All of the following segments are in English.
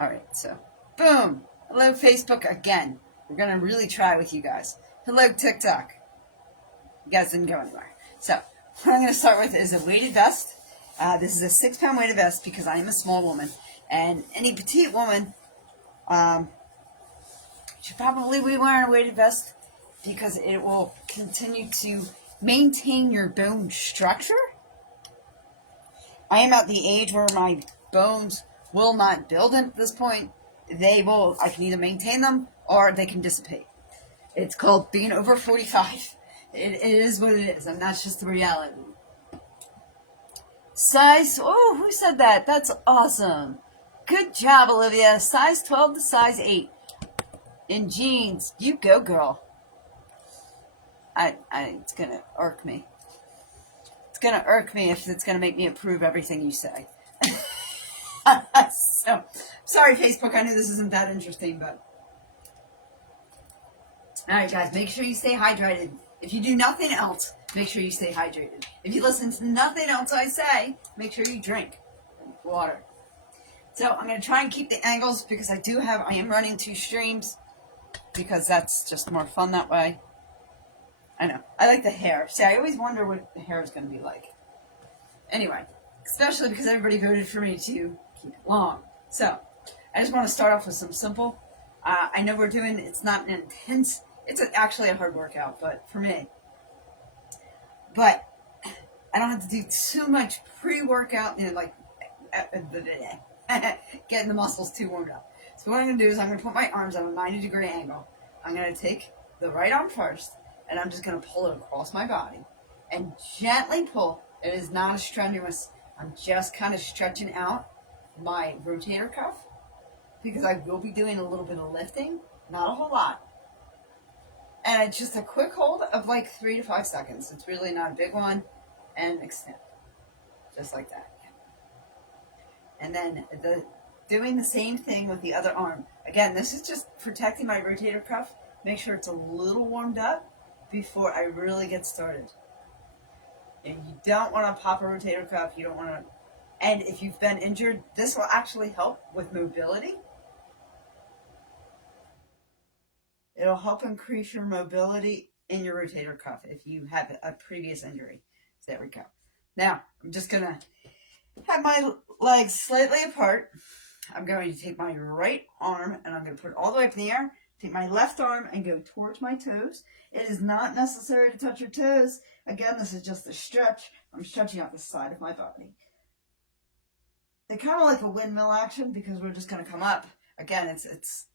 All right, so boom. Hello, Facebook again. We're going to really try with you guys. Hello, TikTok. You guys didn't go anywhere. So, what I'm going to start with is a weighted vest. This is a 6-pound weighted vest because I am a small woman. And any petite woman um, should probably be wearing a weighted vest because it will continue to maintain your bone structure. I am at the age where my bones will not build at this point. I can either maintain them or they can dissipate. It's called being over 45. It is what it is, and that's just the reality. Who said that? That's awesome. Good job, Olivia. Size 12 to size 8. In jeans. You go, girl. It's going to irk me. It's going to irk me if it's going to make me approve everything you say. So, sorry, Facebook. I know this isn't that interesting, but. Alright, guys, make sure you stay hydrated. If you do nothing else, make sure you stay hydrated. If you listen to nothing else I say, make sure you drink water. So, I'm going to try and keep the angles because I am running 2 streams because that's just more fun that way. I know. I like the hair. See, I always wonder what the hair is going to be like. Anyway, especially because everybody voted for me to keep it long. So, I just want to start off with some simple. I know it's not an intense, actually a hard workout, but for me. But I don't have to do too much pre-workout, getting the muscles too warmed up. So what I'm going to do is I'm going to put my arms at a 90-degree angle. I'm going to take the right arm first, and I'm just going to pull it across my body and gently pull. It is not as strenuous. I'm just kind of stretching out my rotator cuff because I will be doing a little bit of lifting, not a whole lot. And it's just a quick hold of like 3 to 5 seconds. It's really not a big one. And extend. Just like that. And then doing the same thing with the other arm. Again, this is just protecting my rotator cuff. Make sure it's a little warmed up before I really get started. And you don't want to pop a rotator cuff. You don't want to. And if you've been injured, this will actually help with mobility. It'll help increase your mobility in your rotator cuff if you have a previous injury. So there we go. Now, I'm just going to have my legs slightly apart. I'm going to take my right arm and I'm going to put it all the way up in the air. Take my left arm and go towards my toes. It is not necessary to touch your toes. Again, this is just a stretch. I'm stretching out the side of my body. They're kind of like a windmill action because we're just going to come up. Again, it's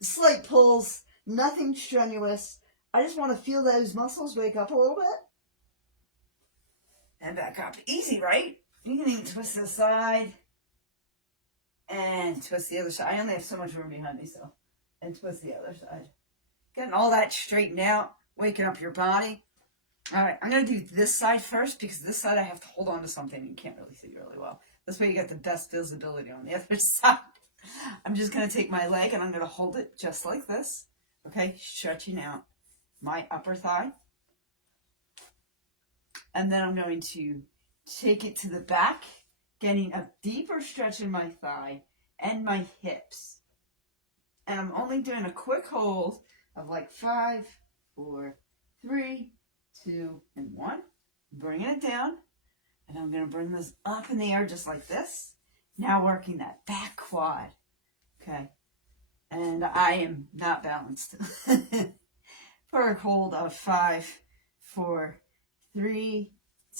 slight pulls, nothing strenuous. I just want to feel those muscles wake up a little bit. And back up. Easy, right? You can even twist this side. And twist the other side. I only have so much room behind me, so. And twist the other side. Getting all that straightened out. Waking up your body. Alright, I'm going to do this side first because this side I have to hold on to something and you can't really see really well. This way you get the best visibility on the other side. I'm just going to take my leg and I'm going to hold it just like this. Okay, stretching out my upper thigh. And then I'm going to take it to the back, getting a deeper stretch in my thigh and my hips. And I'm only doing a quick hold of like 5, 4, 3, 2, and 1. Bringing it down. And I'm going to bring this up in the air just like this. Now working that back quad. Okay. And I am not balanced. For a hold of 5, 4, 3,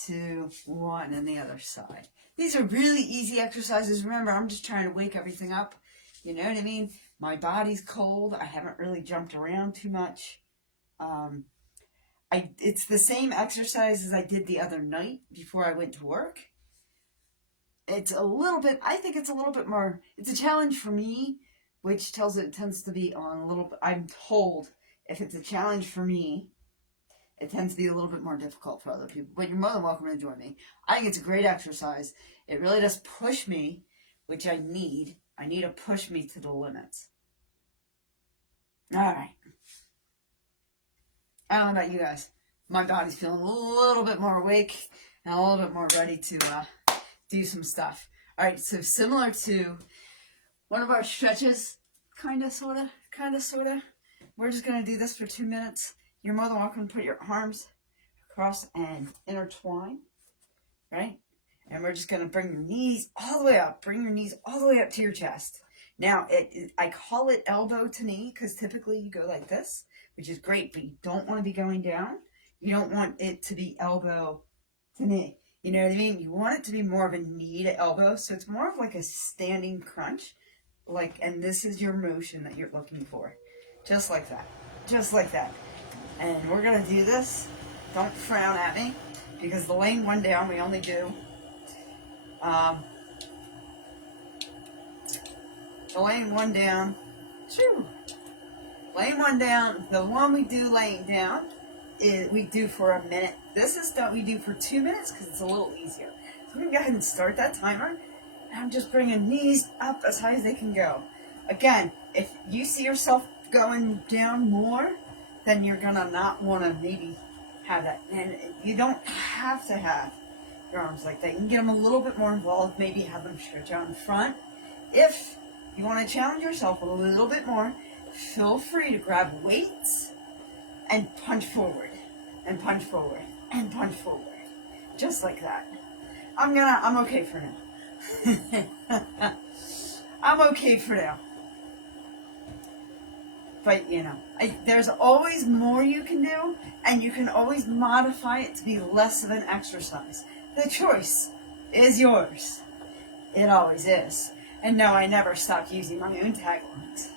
2, 1, and the other side. These are really easy exercises. Remember, I'm just trying to wake everything up. You know what I mean? My body's cold. I haven't really jumped around too much. It's the same exercise as I did the other night before I went to work. I think it's a little bit more, it's a challenge for me, which tends to be on a little bit, I'm told if it's a challenge for me, it tends to be a little bit more difficult for other people, but you're more than welcome to join me. I think it's a great exercise. It really does push me, which I need. I need to push me to the limits. All right. I don't know about you guys. My body's feeling a little bit more awake and a little bit more ready to do some stuff. All right, so similar to one of our stretches, kind of, sort of. We're just going to do this for 2 minutes. You're more than welcome to put your arms across and intertwine, right? And we're just going to bring your knees all the way up. Bring your knees all the way up to your chest. Now, I call it elbow to knee because typically you go like this, which is great, but you don't want to be going down. You don't want it to be elbow to knee. You know what I mean? You want it to be more of a knee to elbow, so it's more of like a standing crunch. And this is your motion that you're looking for. Just like that. Just like that. And we're going to do this. Don't frown at me, because the laying one down, we only do the laying one down. Laying one down, the one we do laying down, we do for a minute. This is what we do for 2 minutes because it's a little easier. So we're going to go ahead and start that timer. And I'm just bringing knees up as high as they can go. Again, if you see yourself going down more, then you're going to not want to maybe have that. And you don't have to have your arms like that. You can get them a little bit more involved. Maybe have them stretch out in front. If you want to challenge yourself a little bit more, feel free to grab weights and punch forward, and punch forward, and punch forward. Just like that. I'm okay for now. I'm okay for now. But, there's always more you can do, and you can always modify it to be less of an exercise. The choice is yours. It always is. And no, I never stopped using my own taglines.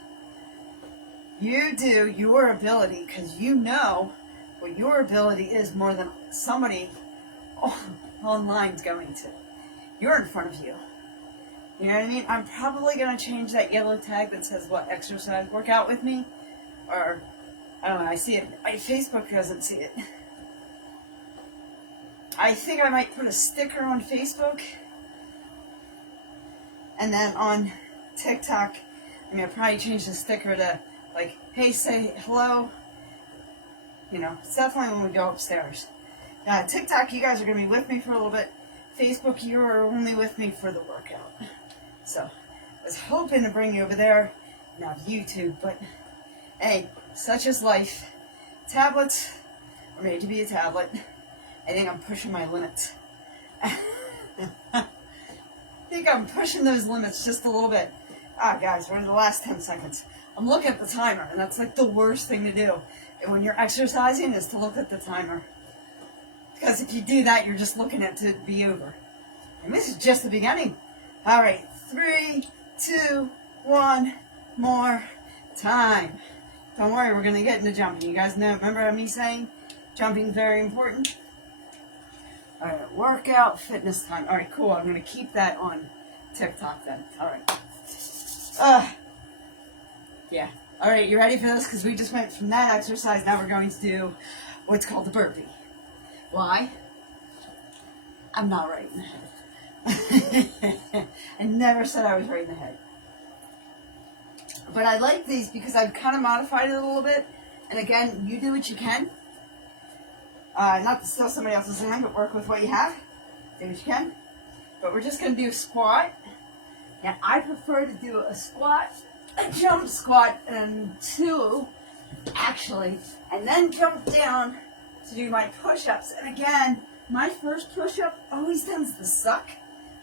You do your ability because you know what your ability is more than somebody online's going to. You're in front of you. You know what I mean? I'm probably going to change that yellow tag that says, exercise, work out with me. Or, I don't know, I see it. Facebook doesn't see it. I think I might put a sticker on Facebook. And then on TikTok, I'm going to probably change the sticker to, hey, say hello. It's definitely when we go upstairs. TikTok, you guys are going to be with me for a little bit. Facebook, you're only with me for the workout. So, I was hoping to bring you over there and have YouTube, but hey, such is life. Tablets are made to be a tablet. I think I'm pushing my limits. I think I'm pushing those limits just a little bit. Guys, we're in the last 10 seconds. I'm looking at the timer, and that's the worst thing to do. And when you're exercising is to look at the timer. Because if you do that, you're just looking at it to be over. And this is just the beginning. All right, 3, 2, 1, more time. Don't worry, we're going to get into jumping. You guys remember me saying jumping very important? All right, workout fitness time. All right, cool. I'm going to keep that on TikTok then. All right. Yeah. All right, you ready for this? Because we just went from that exercise. Now we're going to do what's called the burpee. Why? I'm not right in the head. I never said I was right in the head. But I like these because I've kind of modified it a little bit. And again, you do what you can. Not to steal somebody else's hand, but work with what you have. Do what you can. But we're just going to do a squat. And I prefer to do a squat, a jump squat, and 2, actually. And then jump down to do my push-ups. And again, my first push-up always tends to suck.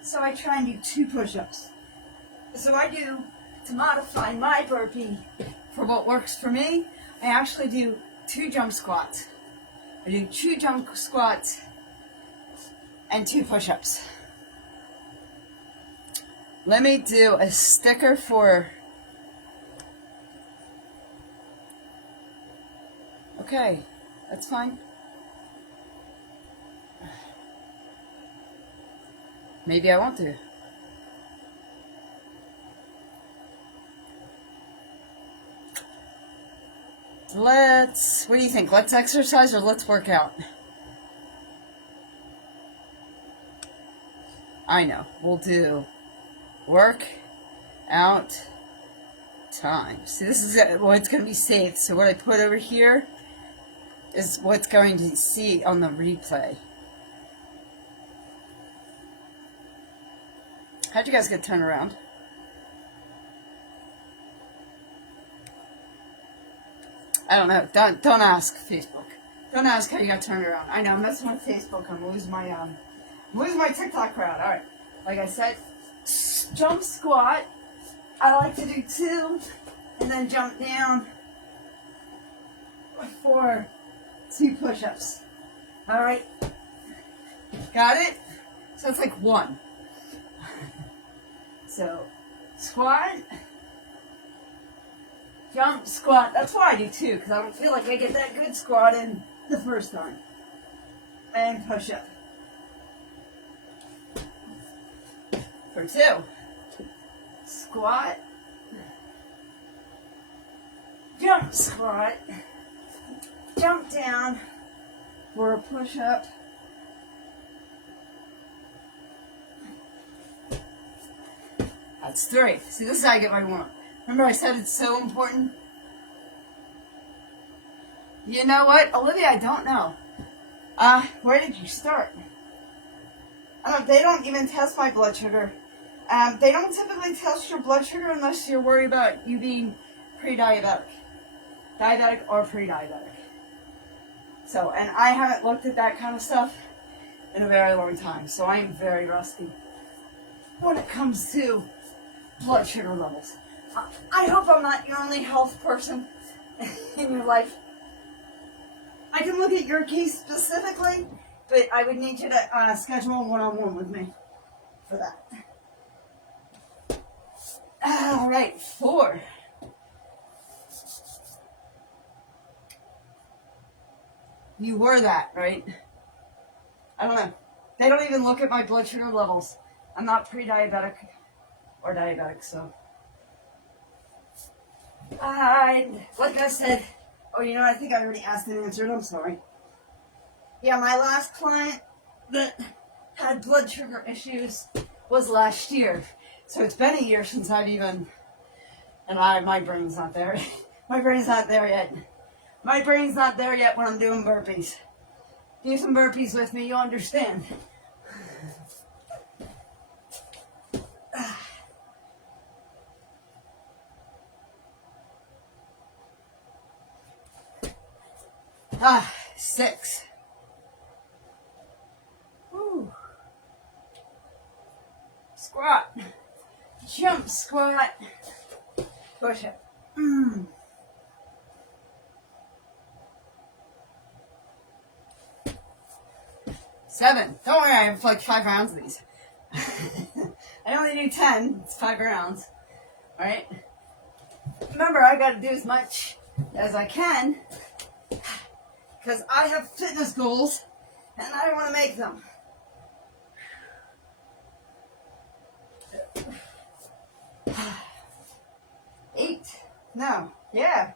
So I try and do 2 push-ups. So I do, to modify my burpee for what works for me, I actually do 2 jump squats. I do 2 jump squats and 2 push-ups. Let me do a sticker for... Okay, that's fine. Maybe I won't do. What do you think? Let's exercise or let's work out? I know. We'll do work out time. See, this is what's going to be saved. So what I put over here is what's going to see on the replay. How'd you guys get turned around? I don't know. Don't ask Facebook. Don't ask how you got turned around. I know, I'm messing with Facebook. I'm losing my TikTok crowd. All right. Like I said, jump squat. I like to do 2, and then jump down for 2 push-ups. All right. Got it? So it's like 1. So squat, jump, squat. That's why I do 2, because I don't feel like I get that good squat in the first time. And push up. For 2. Squat. Jump, squat. Jump down for a push up. That's 3. See, this is how I get my warm up. Remember I said it's so important? You know what, Olivia, I don't know. Where did you start? I don't know, they don't even test my blood sugar. They don't typically test your blood sugar unless you're worried about you being pre-diabetic. Diabetic or pre-diabetic. So, and I haven't looked at that kind of stuff in a very long time. So I am very rusty when it comes to blood sugar levels. I hope I'm not your only health person in your life. I can look at your case specifically, but I would need you to schedule a one-on-one with me for that. All right, 4. You were that, right? I don't know. They don't even look at my blood sugar levels. I'm not pre-diabetic or diabetic, so. Like I said, oh, you know, I think I already asked and answered. I'm sorry. Yeah, my last client that had blood sugar issues was last year. So it's been a year since I've even, and my brain's not there. My brain's not there yet. My brain's not there yet when I'm doing burpees. Do some burpees with me, you'll understand. Ah, 6. Whew. Squat. Jump squat. Push up. 7. Don't worry, I have like 5 rounds of these. I only do 10. It's 5 rounds. Alright? Remember, I gotta do as much as I can because I have fitness goals and I want to make them. 8. No. Yeah.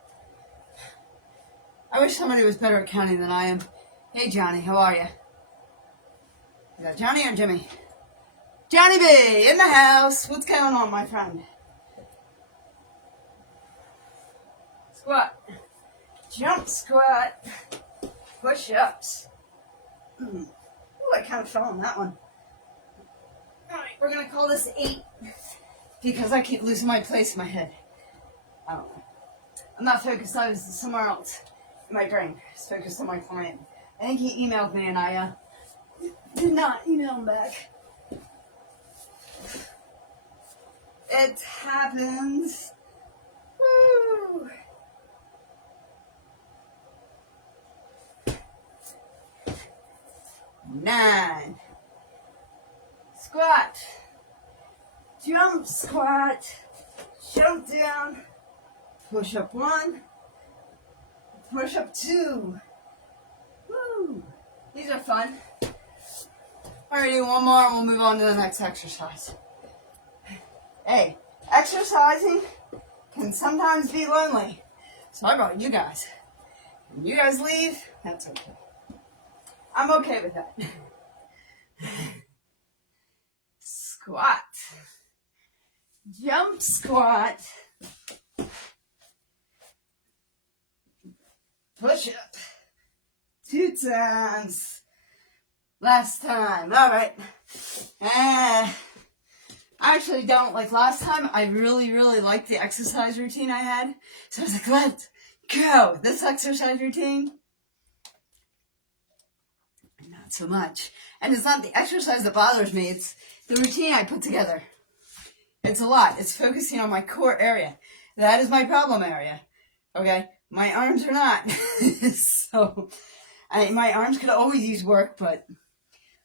I wish somebody was better at counting than I am. Hey, Johnny, how are you? Is that Johnny or Jimmy? Johnny B in the house. What's going on, my friend? Squat. Jump squat. Push-ups. Ooh, I kind of fell on that one. Alright, we're going to call this 8 because I keep losing my place in my head. I don't know. I'm not focused. I was somewhere else in my brain. Just focused on my client. I think he emailed me and I did not email him back. It happens. Woo! Nine. Squat. Jump squat. Jump down. Push up 1. Push up 2. Woo! These are fun. Alright, do one more and we'll move on to the next exercise. Hey, exercising can sometimes be lonely. So I brought you guys. When you guys leave, that's okay. I'm okay with that. Squat. Jump squat. Push up. 2 times. Last time. All right. I actually don't. Like last time, I really liked the exercise routine I had. So I was like, go. This exercise routine, not so much. And it's not the exercise that bothers me, it's the routine I put together. It's a lot. It's focusing on my core area. That is my problem area. Okay? My arms are not. So, my arms could always use work, but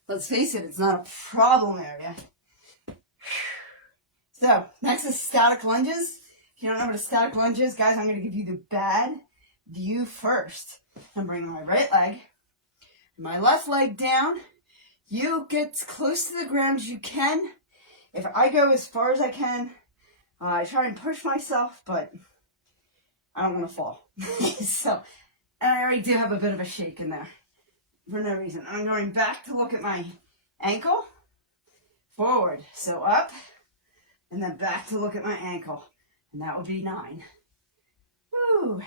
let's face it, it's not a problem area. So, next is static lunges. If you don't know what a static lunge is, guys, I'm going to give you the bad view first. I'm bringing my right leg, my left leg down. You get as close to the ground as you can. If I go as far as I can, I try and push myself, but I don't want to fall. So, and I already do have a bit of a shake in there for no reason. I'm going back to look at my ankle, forward, so up, and then back to look at my ankle, and that would be 9. Woo!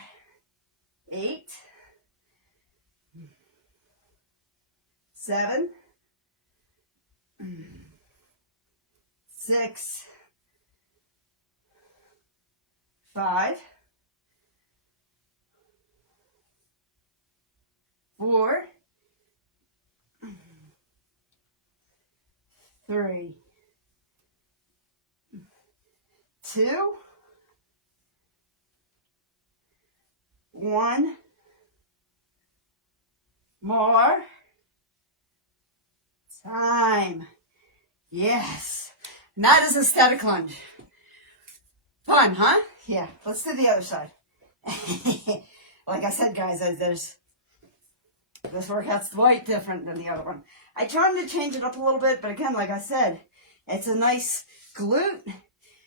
8, 7, 6, 5, 4, 3, 2, 1, more time. Yes. And that is a static lunge. Fun, huh? Yeah. Let's do the other side. Like I said, guys, this workout's quite different than the other one. I tried to change it up a little bit, but again, like I said, it's a nice glute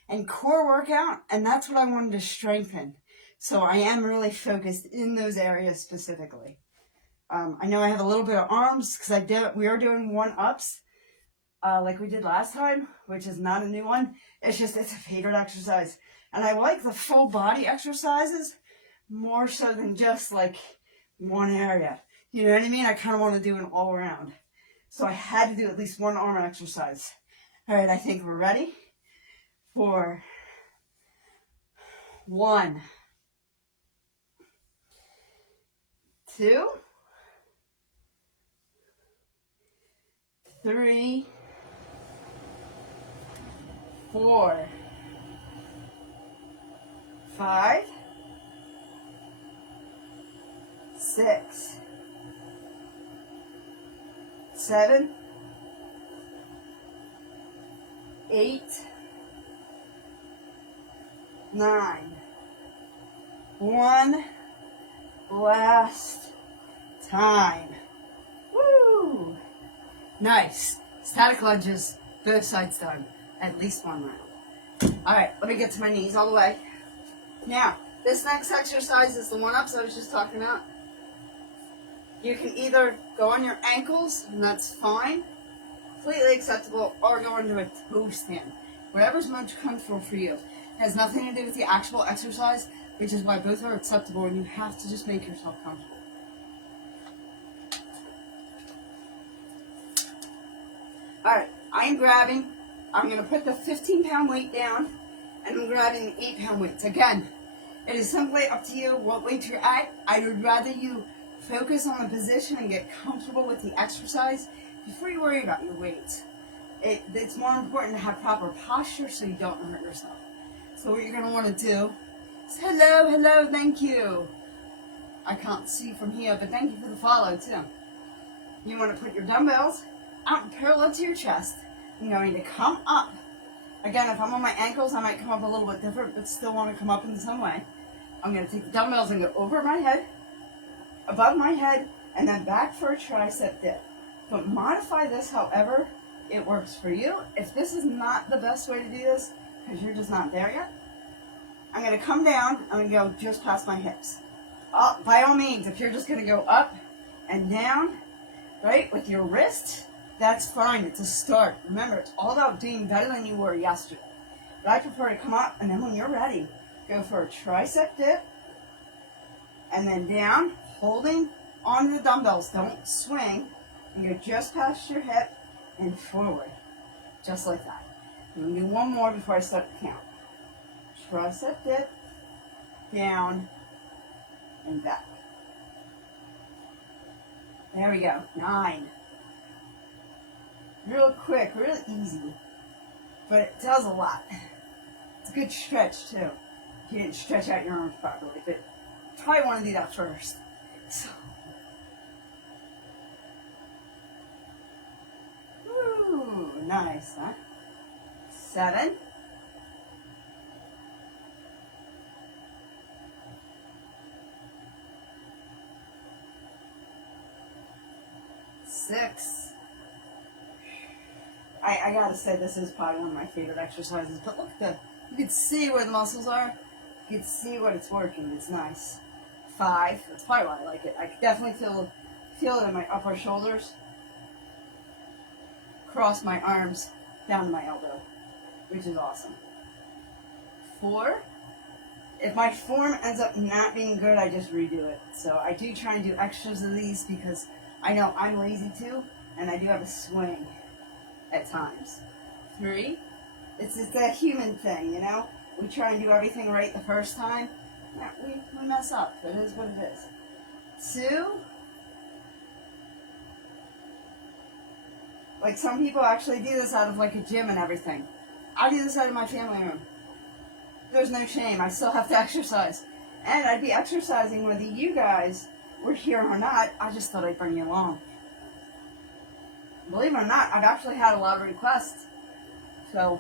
and core workout, and that's what I wanted to strengthen. So I am really focused in those areas specifically. I know I have a little bit of arms because we are doing 1-ups like we did last time, which is not a new one. It's a favorite exercise. And I like the full body exercises more so than just like one area. You know what I mean? I kind of want to do an all around. So I had to do at least one arm exercise. All right, I think we're ready for 1, 2, 3, 4, 5, 6, 7, 8, 9. 1 last time. Woo! Nice. Static lunges, both sides done. At least 1 round. Alright, let me get to my knees all the way. Now, this next exercise is the 1-ups I was just talking about. You can either go on your ankles, and that's fine, completely acceptable, or go into a toe stand. Whatever's most comfortable for you. It has nothing to do with the actual exercise, which is why both are acceptable, and you have to just make yourself comfortable. Alright, I'm going to put the 15-pound weight down, and I'm grabbing 8-pound weights. Again, it is simply up to you what weight you're at. I would rather you focus on the position and get comfortable with the exercise before you worry about your weights. It's more important to have proper posture so you don't hurt yourself. So what you're going to want to do is hello, thank you. I can't see from here, but thank you for the follow too. You want to put your dumbbells out parallel to your chest. I'm going to come up. Again, if I'm on my ankles, I might come up a little bit different, but still want to come up in some way. I'm going to take the dumbbells and go over my head, above my head, and then back for a tricep dip. But modify this however it works for you. If this is not the best way to do this, because you're just not there yet, I'm going to come down, I'm going to go just past my hips. By all means, if you're just going to go up and down, right, with your wrist, that's fine. It's a start. Remember, it's all about being better than you were yesterday. But I prefer to come up, and then when you're ready, go for a tricep dip, and then down, holding onto the dumbbells. Don't swing, and go just past your hip and forward, just like that. I'm going to do one more before I start the count. Tricep dip, down, and back. There we go. 9. Real quick, real easy. But it does a lot. It's a good stretch too. If you didn't stretch out your arms properly, but you probably want to do that first. So, ooh, nice, huh? 7. 6. I gotta say, this is probably one of my favorite exercises. But look at you can see where the muscles are. You can see what it's working. It's nice. 5. That's probably why I like it. I can definitely feel it in my upper shoulders. Cross my arms down to my elbow, which is awesome. 4. If my form ends up not being good, I just redo it. So I do try and do extras of these because I know I'm lazy too, and I do have a swing at times. 3. It's a human thing, you know? We try and do everything right the first time. Yeah, we mess up. It is what it is. 2. Like some people actually do this out of like a gym and everything. I do this out of my family room. There's no shame. I still have to exercise. And I'd be exercising whether you guys were here or not. I just thought I'd bring you along. Believe it or not, I've actually had a lot of requests. So,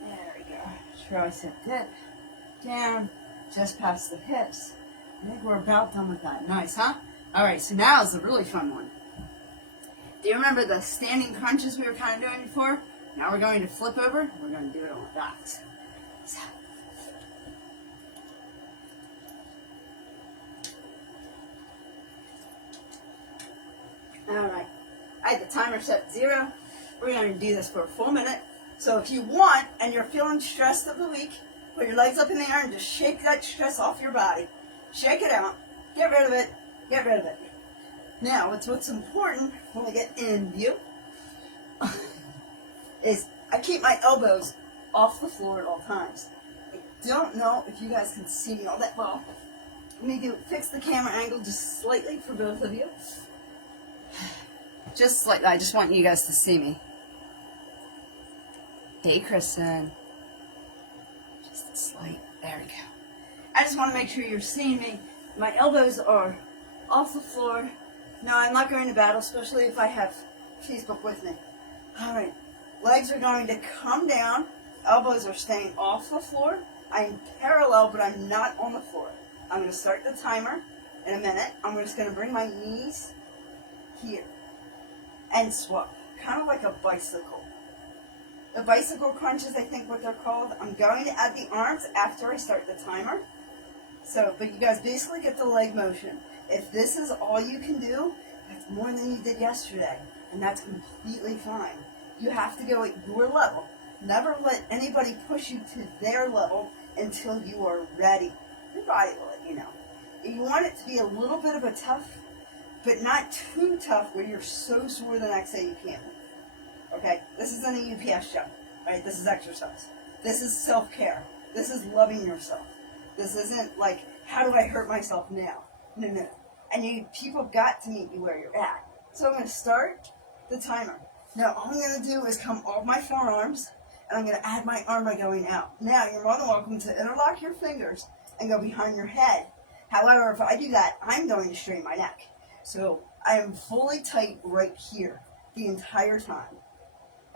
there we go. Tricep dip. Down, just past the hips. I think we're about done with that. Nice, huh? Alright, so now is the really fun one. Do you remember the standing crunches we were kind of doing before? Now we're going to flip over. We're going to do it on that. So. Alright, I had the timer set to 0. We're going to do this for a full minute. So if you want, and you're feeling stressed of the week, put your legs up in the air and just shake that stress off your body. Shake it out. Get rid of it. Get rid of it. Now, what's important when we get in view is I keep my elbows off the floor at all times. I don't know if you guys can see me all that well. Let me fix the camera angle just slightly for both of you. Just slightly. I just want you guys to see me. Hey, Kristen. Just a slight. There we go. I just want to make sure you're seeing me. My elbows are off the floor. No, I'm not going to battle, especially if I have Facebook with me. All right. Legs are going to come down. Elbows are staying off the floor. I'm parallel, but I'm not on the floor. I'm going to start the timer in a minute. I'm just going to bring my knees here and swap, kind of like a bicycle. The bicycle crunches, I think what they're called. I'm going to add the arms after I start the timer. So, but you guys basically get the leg motion. If this is all you can do, that's more than you did yesterday, and that's completely fine. You have to go at your level. Never let anybody push you to their level until you are ready. Your body will let you know. You want it to be a little bit of a tough, but not too tough where you're so sore the next day you can't move. Okay? This isn't a UPS job, right? This is exercise. This is self-care. This is loving yourself. This isn't like, how do I hurt myself now? No. And people got to meet you where you're at. So I'm going to start the timer. Now, all I'm going to do is come off my forearms, and I'm going to add my arm by going out. Now, you're more than welcome to interlock your fingers and go behind your head. However, if I do that, I'm going to strain my neck. So I am fully tight right here the entire time.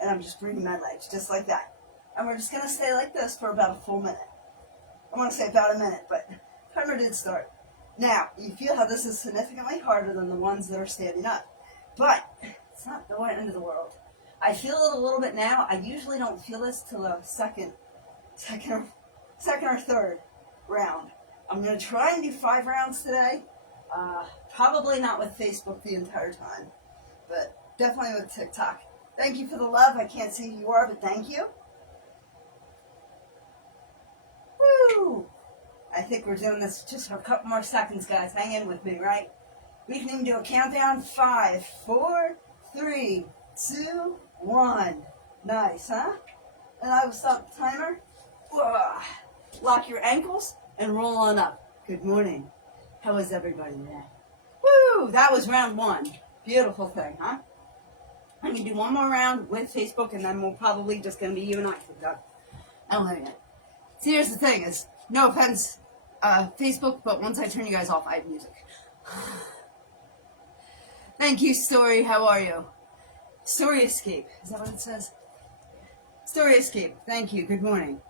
And I'm just bringing my legs, just like that. And we're just going to stay like this for about a full minute. I want to say about a minute, but timer did start. Now, you feel how this is significantly harder than the ones that are standing up. But it's not the end of the world. I feel it a little bit now. I usually don't feel this till the second or third round. I'm going to try and do 5 rounds today. Probably not with Facebook the entire time, but definitely with TikTok. Thank you for the love. I can't see who you are, but thank you. Woo! I think we're doing this just for a couple more seconds, guys. Hang in with me, right? We can even do a countdown. 5, 4, 3, 2, 1. Nice, huh? And I will stop the timer. Whoa. Lock your ankles and roll on up. Good morning. How is everybody today? Woo! That was round one. Beautiful thing, huh? I'm going to do one more round with Facebook, and then we're probably just going to be you and I for that. I don't know yet. See, here's the thing is, no offense, Facebook, but once I turn you guys off, I have music. Thank you, Story. How are you? Story Escape. Is that what it says? Story Escape. Thank you. Good morning.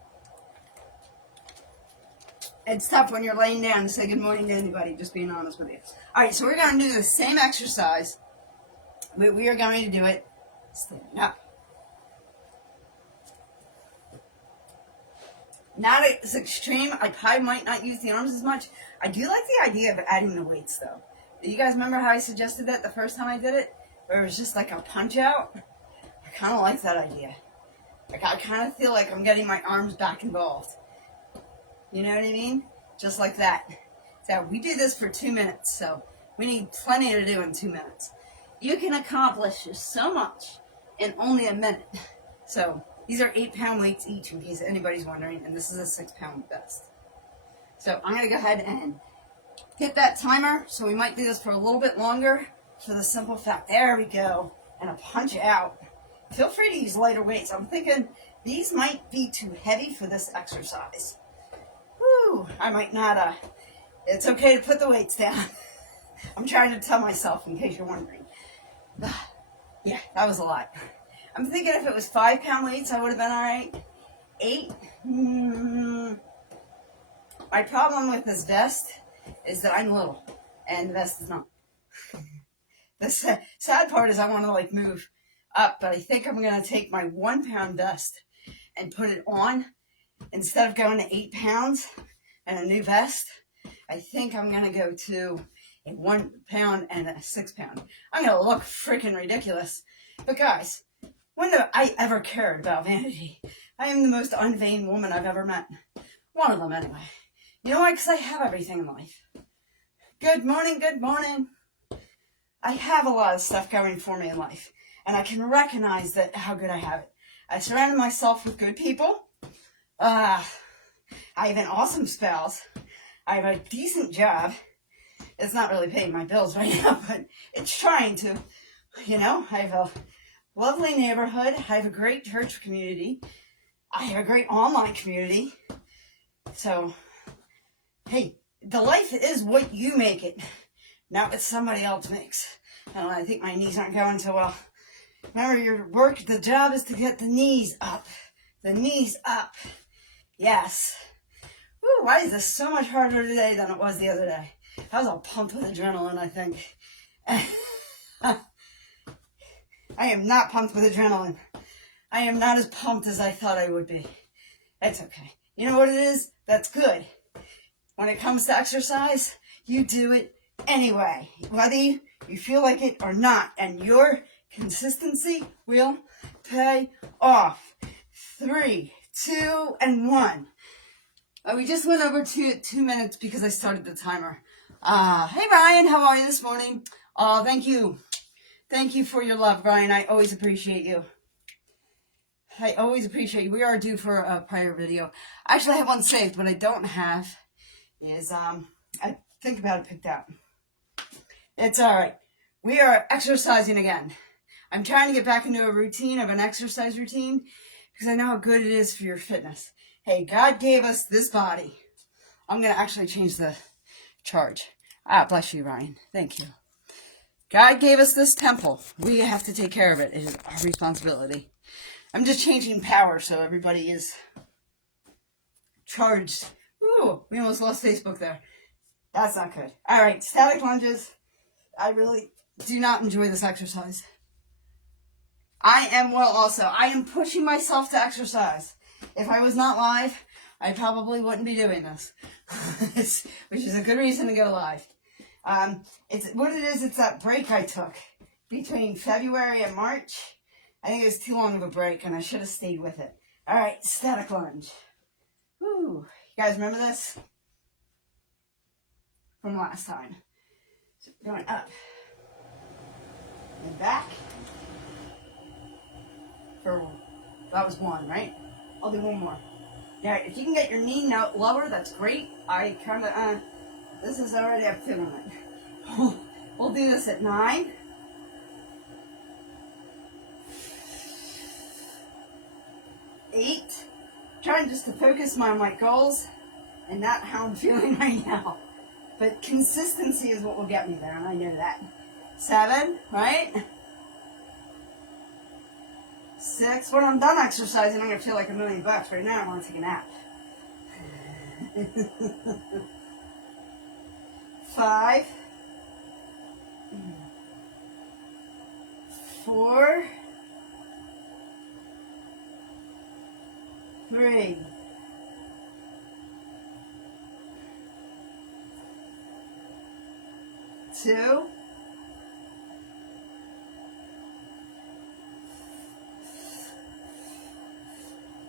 It's tough when you're laying down to say good morning to anybody, just being honest with you. All right, so we're going to do the same exercise, but we are going to do it standing up. Not as extreme. I probably might not use the arms as much. I do like the idea of adding the weights, though. Do you guys remember how I suggested that the first time I did it? Where it was just like a punch out? I kind of like that idea. Like, I kind of feel like I'm getting my arms back involved. You know what I mean? Just like that. So we do this for 2 minutes, so we need plenty to do in 2 minutes. You can accomplish so much in only a minute. So these are 8-pound weights each, in case anybody's wondering, and this is a 6-pound vest. So I'm going to go ahead and hit that timer, so we might do this for a little bit longer for the simple fact. There we go. And a punch out. Feel free to use lighter weights. I'm thinking these might be too heavy for this exercise. Woo, I might not, it's okay to put the weights down. I'm trying to tell myself, in case you're wondering. Yeah, that was a lot. I'm thinking if it was 5-pound weights, I would have been all right. 8? My problem with this vest is that I'm little, and the vest is not. The sad part is I want to, like, move up, but I think I'm going to take my 1-pound vest and put it on. Instead of going to 8 pounds and a new vest, I think I'm going to go to a 1 pound and a 6 pound. I'm going to look freaking ridiculous. But guys, when have I ever cared about vanity? I am the most unvain woman I've ever met. One of them, anyway. You know why? Because I have everything in life. Good morning, good morning. I have a lot of stuff going for me in life, and I can recognize that how good I have it. I surrounded myself with good people. I have an awesome spouse. I have a decent job. It's not really paying my bills right now, but it's trying to. You know, I have a lovely neighborhood. I have a great church community. I have a great online community. So, hey, the life is what you make it, not what somebody else makes. I think my knees aren't going so well. Remember, your work, the job is to get the knees up. The knees up. Yes. Ooh, why is this so much harder today than it was the other day? I was all pumped with adrenaline, I think. I am not pumped with adrenaline. I am not as pumped as I thought I would be. It's okay. You know what it is? That's good. When it comes to exercise, you do it anyway, whether you feel like it or not, and your consistency will pay off. 3, 2, and 1. We just went over 2 minutes because I started the timer. Hey Ryan, how are you this morning? Thank you. Thank you for your love, Ryan. I always appreciate you. I always appreciate you. We are due for a prior video. Actually, I have one saved, but I don't have is, I think about it picked out. It's all right. We are exercising again. I'm trying to get back into a routine of an exercise routine because I know how good it is for your fitness. Hey, God gave us this body. I'm going to actually change the charge. Bless you, Ryan. Thank you. God gave us this temple. We have to take care of it. It is our responsibility. I'm just changing power so everybody is charged. Ooh, we almost lost Facebook there. That's not good. All right, static lunges. I really do not enjoy this exercise. I am well also. I am pushing myself to exercise. If I was not live, I probably wouldn't be doing this, which is a good reason to go live. It's what it is. It's that break I took between February and March. I think it was too long of a break, and I should have stayed with it. All right, static lunge. Woo. You guys remember this from last time? So going up and back. That was 1, right? I'll do 1 more. Yeah, if you can get your knee lower, that's great. I kind of This is already, I'm feeling it. We'll do this at 9. 8. Trying just to focus on my goals and not how I'm feeling right now. But consistency is what will get me there, and I know that. 7, right? 6. When I'm done exercising, I'm going to feel like $1,000,000. Right now, I want to take a nap. 5. 4. 3. 2.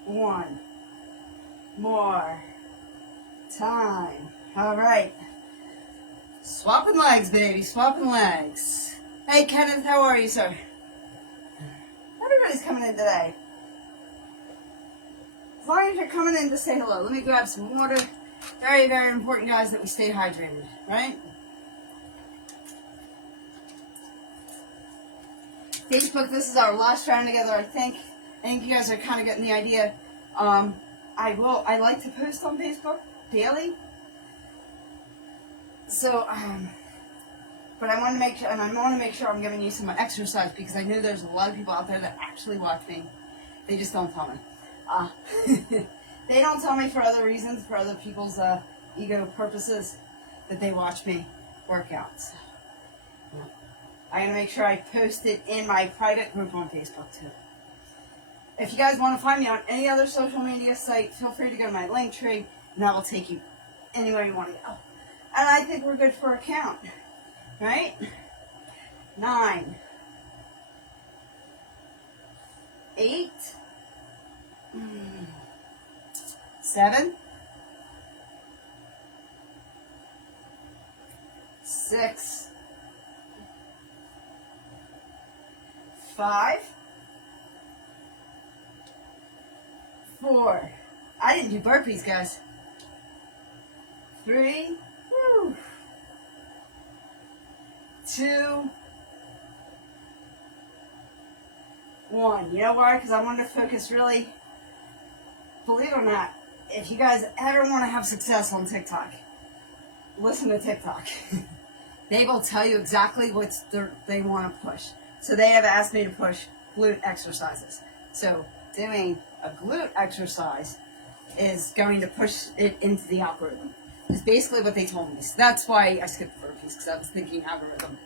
1. More time. All right. Swapping legs, baby. Swapping legs. Hey, Kenneth, how are you, sir? Everybody's coming in today. As long as you're coming in to say hello. Let me grab some water. Very, very important, guys, that we stay hydrated, right? Facebook, this is our last round together, I think. I think you guys are kind of getting the idea. I like to post on Facebook daily. So, but I want to make sure, and I want to make sure I'm giving you some exercise, because I know there's a lot of people out there that actually watch me. They just don't tell me. They don't tell me for other reasons, for other people's ego purposes, that they watch me work out. So, I gotta make sure I post it in my private group on Facebook too. If you guys want to find me on any other social media site, feel free to go to my link tree, and that will take you anywhere you want to go. And I think we're good for a count, right? 9, 8, 7, 6, 5, 4. I didn't do burpees, guys. 3, 2, 1. You know why? Because I wanted to focus really. Believe it or not, if you guys ever want to have success on TikTok, listen to TikTok. They will tell you exactly what they want to push. So they have asked me to push glute exercises. So doing a glute exercise is going to push it into the algorithm. It's basically what they told me. So that's why I skipped burpees, because I was thinking algorithm.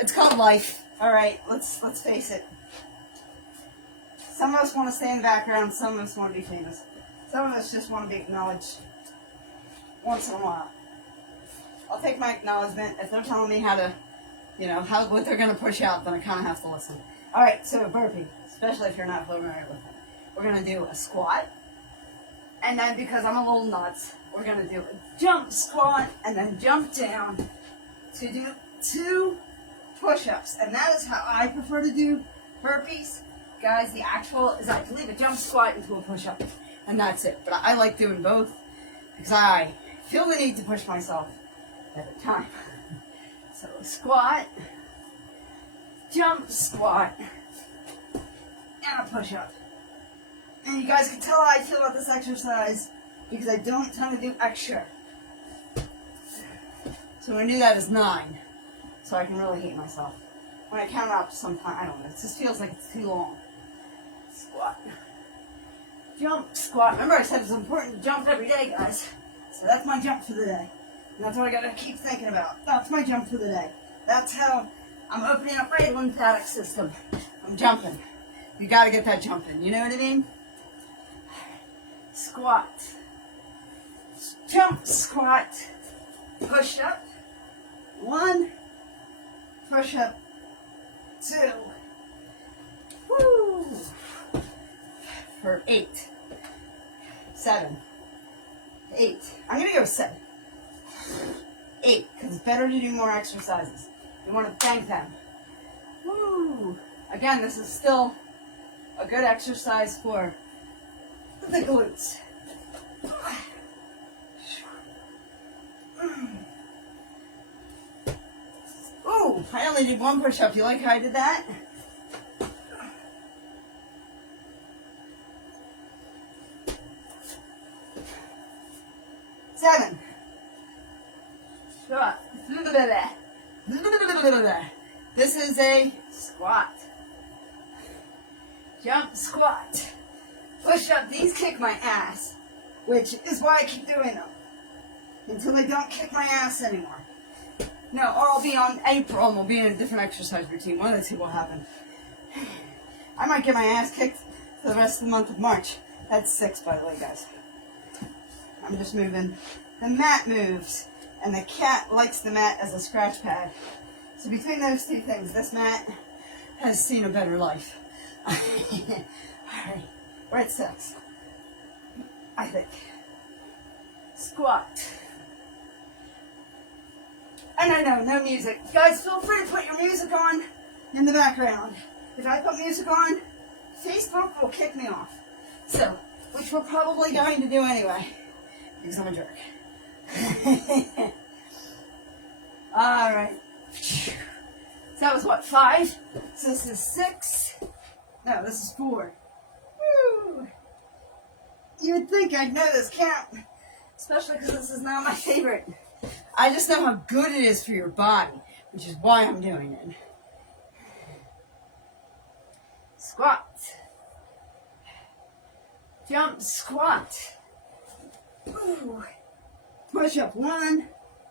It's called life. All right, let's face it. Some of us want to stay in the background. Some of us want to be famous. Some of us just want to be acknowledged once in a while. I'll take my acknowledgement. If they're telling me how to, what they're going to push out, then I kind of have to listen. All right, so burpee, especially if you're not familiar with it. We're going to do a squat. And then, because I'm a little nuts, we're going to do a jump squat and then jump down to do 2 push-ups. And that is how I prefer to do burpees. Guys, the actual is I leave a jump squat into a push-up. And that's it. But I like doing both because I feel the need to push myself at a time. So squat, jump squat, and a push-up. And you guys can tell how I feel about this exercise because I don't tend to do extra. So I knew that is 9. So I can really hate myself. When I count up sometime, I don't know, it just feels like it's too long. Squat. Jump, squat. Remember I said it's important to jump every day, guys. So that's my jump for the day. And that's what I gotta keep thinking about. That's my jump for the day. That's how I'm opening up my lymphatic system. I'm jumping. You gotta get that jumping. You know what I mean? Squat. Jump, squat. Push up. 1. Push up. 2. Woo! For 8. 7. 8. I'm gonna go 7. 8, because it's better to do more exercises. You want to thank them. Woo! Again, this is still a good exercise for the glutes. only did one push-up. You like how I did that? Seven. Squat. This is a squat. Jump, squat. Push up. These kick my ass, which is why I keep doing them until they don't kick my ass anymore. No, or I'll be on April and we'll be in a different exercise routine. One of the two will happen. I might get my ass kicked for the rest of the month of March. That's 6, by the way, guys. I'm just moving. The mat moves, and the cat likes the mat as a scratch pad. So between those two things, this mat has seen a better life. Alright, we're at 6. I think. Squat. And I know, no music. Guys, feel free to put your music on in the background. If I put music on, Facebook will kick me off. So, which we're probably going to do anyway, because I'm a jerk. Alright. So that was what, 5? So this is 6. No, this is 4. Woo! You would think I'd know this count, especially because this is not my favorite. I just know how good it is for your body, which is why I'm doing it. Squat. Jump, squat. Ooh. Push up 1.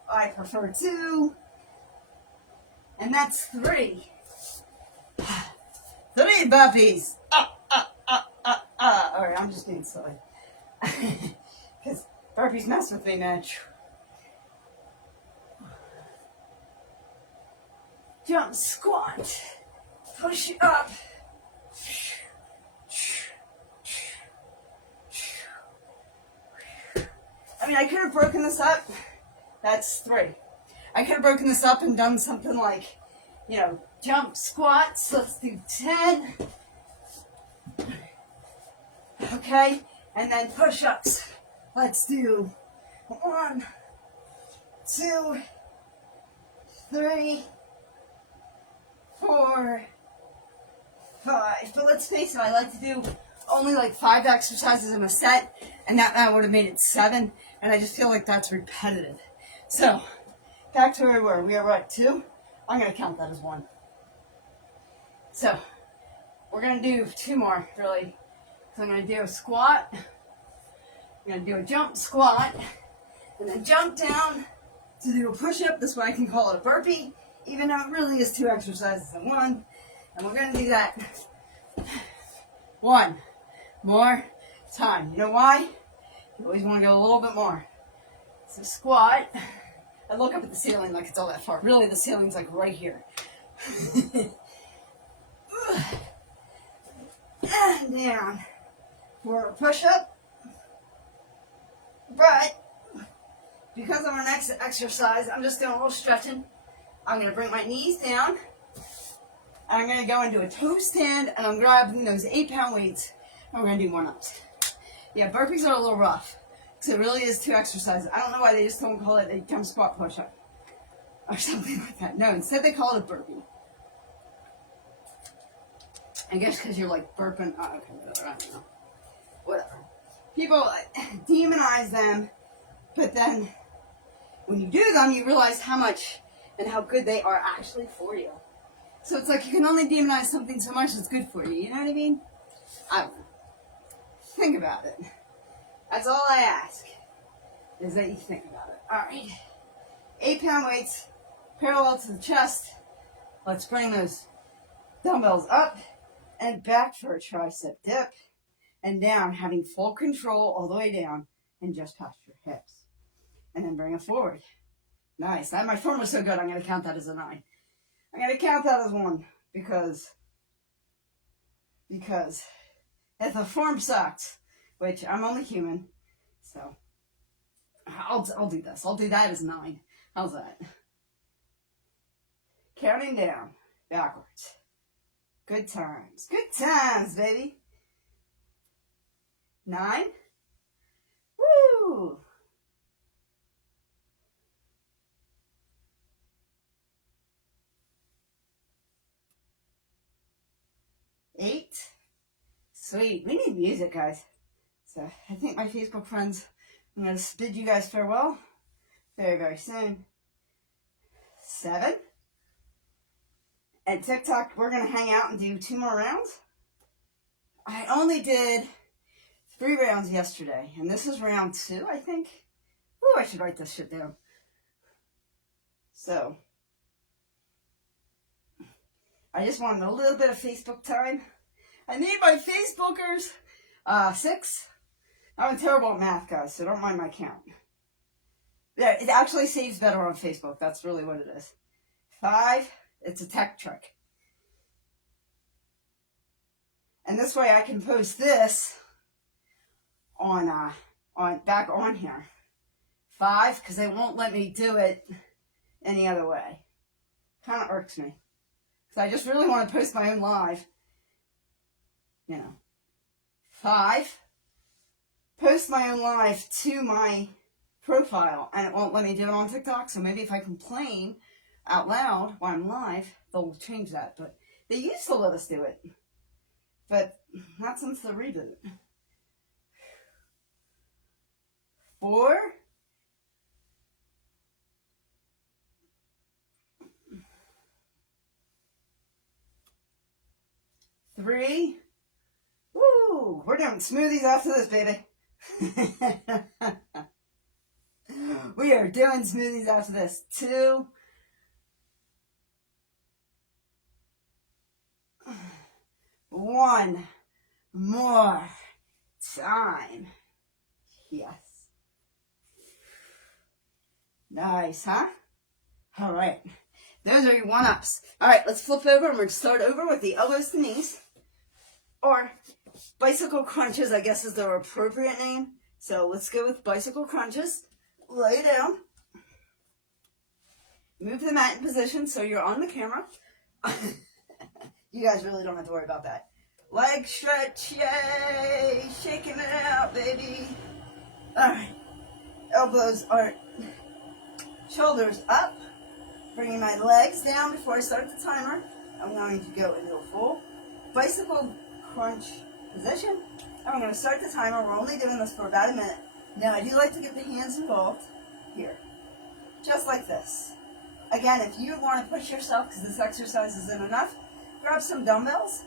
I prefer 2. And that's 3. 3 burpees. Alright, I'm just being silly. Because burpees mess with me, man. Jump, squat. Push up. I mean, I could have broken this up. That's 3. I could have broken this up and done something like, you know, jump, squats. Let's do 10. Okay, and then push-ups. Let's do 1, 2, 3, 4, 5. But let's face it, I like to do only like 5 exercises in a set, and that would have made it 7, and I just feel like that's repetitive. So, back to where we were. We are at 2. I'm going to count that as 1. So, we're going to do 2 more, really. So I'm going to do a squat, I'm going to do a jump squat, and then jump down to do a push-up. This way I can call it a burpee, even though it really is 2 exercises in 1. And we're going to do that 1 more time. You know why? You always want to go a little bit more. So squat. I look up at the ceiling like it's all that far. Really, the ceiling's like right here. And down for a push-up. But because of our next exercise, I'm just doing a little stretching. I'm going to bring my knees down. I'm going to go into a toe stand, and I'm grabbing those 8-pound weights, and we're going to do one-ups. Yeah, burpees are a little rough, because it really is 2 exercises. I don't know why they just don't call it a jump squat push-up, or something like that. No, instead they call it a burpee. I guess because you're like burping. Oh, okay, whatever, I don't know. Whatever. People demonize them, but then when you do them, you realize how much and how good they are actually for you. So it's like you can only demonize something so much that's good for you. You know what I mean? I don't know. Think about it. That's all I ask, is that you think about it. All right. 8-pound weights, parallel to the chest. Let's bring those dumbbells up and back for a tricep dip. And down, having full control all the way down and just past your hips. And then bring it forward. Nice. My form was so good, I'm going to count that as a 9. I'm going to count that as 1 because if the form sucks, which I'm only human, so I'll do this. I'll do that as 9. How's that? Counting down, backwards. Good times. Good times, baby. 9. Woo! 8. Sweet. We need music, guys. So I think my Facebook friends, I'm going to bid you guys farewell very, very soon. 7. And TikTok, we're going to hang out and do 2 more rounds. I only did 3 rounds yesterday, and this is round 2, I think. Ooh, I should write this shit down. So, I just wanted a little bit of Facebook time. I need my Facebookers. 6. I'm terrible at math, guys, so don't mind my count. Yeah, it actually saves better on Facebook. That's really what it is. 5. It's a tech trick. And this way I can post this on back on here. 5, because they won't let me do it any other way. Kind of irks me. Because I just really want to post my own live. You know. 5, post my own live to my profile, and it won't let me do it on TikTok. So maybe if I complain out loud while I'm live, they'll change that. But they used to let us do it. But not since the reboot. 4. 3. Woo! We're doing smoothies after this, baby. We are doing smoothies after this. 2. 1 more time. Yes. Nice, huh? All right. Those are your 1-ups. All right, let's flip over and we're going to start over with the elbows to knees. Or bicycle crunches, I guess is the appropriate name. So let's go with bicycle crunches. Lay down. Move the mat in position so you're on the camera. You guys really don't have to worry about that. Leg stretch, yay! Shaking it out, baby. All right. Elbows are, shoulders up. Bringing my legs down before I start the timer. I'm going to go into a full bicycle crunch position. And I'm going to start the timer. We're only doing this for about a minute. Now, I do like to get the hands involved here. Just like this. Again, if you want to push yourself because this exercise isn't enough, grab some dumbbells.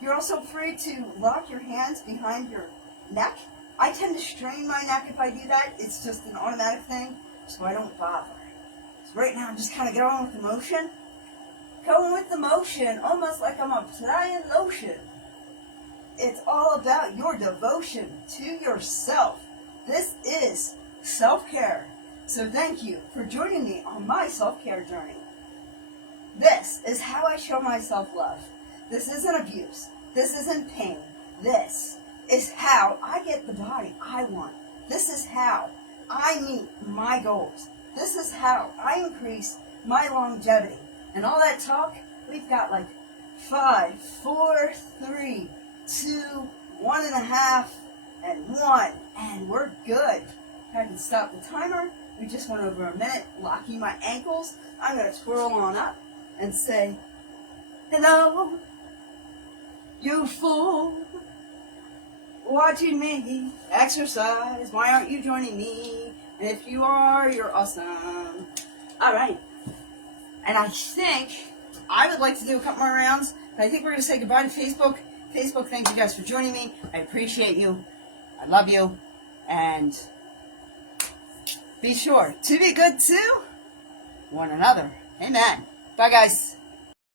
You're also free to lock your hands behind your neck. I tend to strain my neck if I do that. It's just an automatic thing, so I don't bother. So right now I'm just kind of going with the motion. Going with the motion, almost like I'm applying lotion. It's all about your devotion to yourself. This is self-care. So thank you for joining me on my self-care journey. This is how I show myself love. This isn't abuse. This isn't pain. This is how I get the body I want. This is how I meet my goals. This is how I increase my longevity. And all that talk, we've got like 5, 4, 3, 2, 1.5, and 1. And we're good. I can stop the timer. We just went over a minute, locking my ankles. I'm going to twirl on up and say, hello, you fool, watching me exercise. Why aren't you joining me? And if you are, you're awesome. All right. And I think I would like to do a couple more rounds. But I think we're going to say goodbye to Facebook. Facebook, thank you guys for joining me. I appreciate you. I love you. And be sure to be good to one another. Amen. Bye, guys.